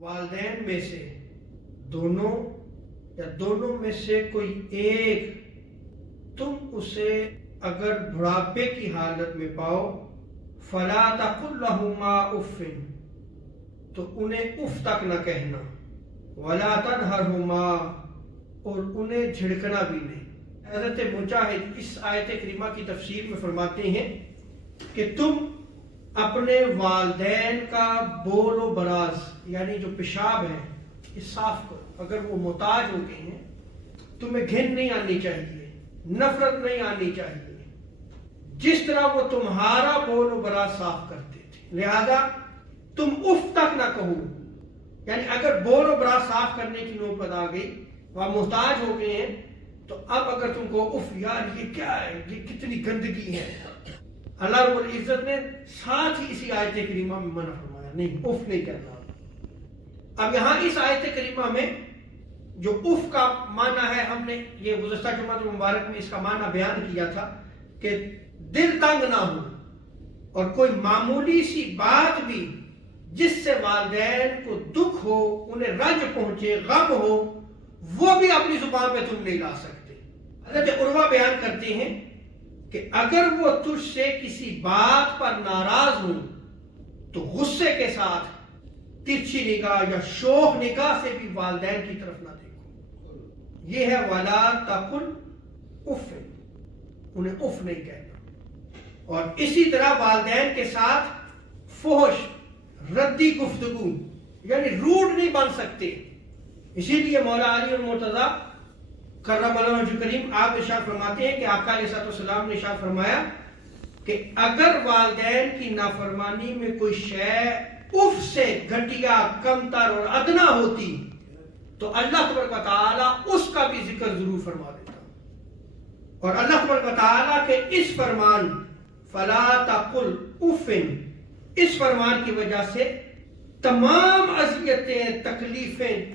والدین میں سے دونوں یا دونوں میں سے کوئی ایک تم اسے اگر بڑھاپے کی حالت میں پاؤ فلا تقل لهما اف تو انہیں اف تک نہ کہنا ولا تنہرہما اور انہیں جھڑکنا بھی نہیں۔ حضرت مجاہد اس آیت کریمہ کی تفسیر میں فرماتے ہیں کہ تم اپنے والدین کا بول و براز یعنی جو پیشاب ہے یہ صاف کرو۔ اگر وہ محتاج ہو گئے ہیں تمہیں گھن نہیں آنی چاہیے، نفرت نہیں آنی چاہیے، جس طرح وہ تمہارا بول و براز صاف کرتے تھے، لہذا تم اف تک نہ کہو۔ یعنی اگر بول و براز صاف کرنے کی نوبت آ گئی، وہ محتاج ہو گئے ہیں، تو اب اگر تم کو اف یار یہ کیا ہے، یہ کتنی گندگی ہے، اللہ رب العزت نے ساتھ ہی اسی آیت کریمہ میں منع فرمایا، نہیں اف نہیں کرنا۔ اب یہاں اس آیت کریمہ میں جو اف کا معنی ہے، ہم نے یہ گزشتہ جمعہ مبارک میں اس کا معنی بیان کیا تھا کہ دل تنگ نہ ہو اور کوئی معمولی سی بات بھی جس سے والدین کو دکھ ہو، انہیں رنج پہنچے، غم ہو، وہ بھی اپنی زبان پہ تم نہیں لا سکتے۔ حضرت عروہ بیان کرتے ہیں کہ اگر وہ تجھ سے کسی بات پر ناراض ہوں تو غصے کے ساتھ ترچھی نگاہ یا شوخ نگاہ سے بھی والدین کی طرف نہ دیکھو۔ یہ ہے ولا تقل اف، انہیں اف نہیں کہنا۔ اور اسی طرح والدین کے ساتھ فحش ردی گفتگو یعنی روڈ نہیں بن سکتے۔ اسی لیے مولا علی المرتضیٰ کرم اللہ وجہ کریم آپ ارشاد فرماتے ہیں کہ آقا علیہ السلام نے ارشاد فرمایا کہ اگر والدین کی نافرمانی میں کوئی شے اف سے گھٹیا، کمتر اور ادنا ہوتی تو اللہ تبارک و تعالیٰ اس کا بھی ذکر ضرور فرما دیتا۔ اور اللہ تبارک و تعالیٰ کے اس فرمان فلا تقل اف، اس فرمان کی وجہ سے تمام اذیتیں، تکلیفیں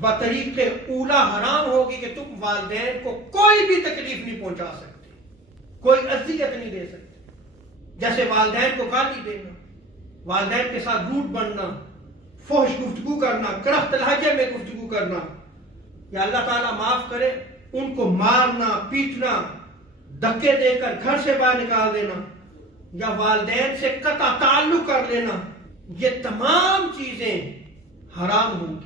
بطریق اولا حرام ہوگی کہ تم والدین کو کوئی بھی تکلیف نہیں پہنچا سکتے، کوئی اذیت نہیں دے سکتے۔ جیسے والدین کو گالی دینا، والدین کے ساتھ روڈ بننا، فحش گفتگو کرنا، کرخت لہجے میں گفتگو کرنا، یا اللہ تعالیٰ معاف کرے ان کو مارنا، پیٹنا، دھکے دے کر گھر سے باہر نکال دینا، یا والدین سے قطع تعلق کر لینا، یہ تمام چیزیں حرام ہوں گی۔